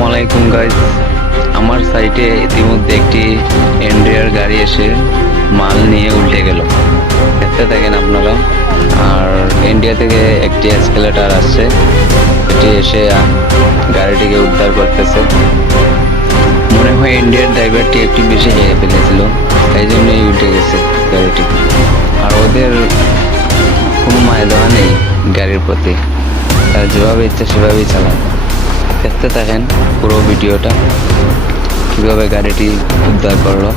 আসসালামু আলাইকুম গাইস। আমার সাইটে ইতিমধ্যে একটি এনডিআর গাড়ি এসে মাল নিয়ে উল্টে গেল, দেখতে থাকেন আপনারা। আর ইন্ডিয়া থেকে একটি এসকেলেটর আসছে, এটি এসে গাড়িটিকে উদ্ধার করতেছে। মনে হয় ইন্ডিয়ার ড্রাইভারটি একটু বেশি খেয়ে ফেলেছিল, তাই জন্যই উল্টে গেছে গাড়িটি। আর ওদের কোনো মায়া দেওয়া নেই গাড়ির প্রতি, তারা যেভাবে ইচ্ছে সেভাবেই চালায়। দেখতে থাকেন পুরো ভিডিওটা, কিভাবে গাড়িটি উদ্ধার করলো।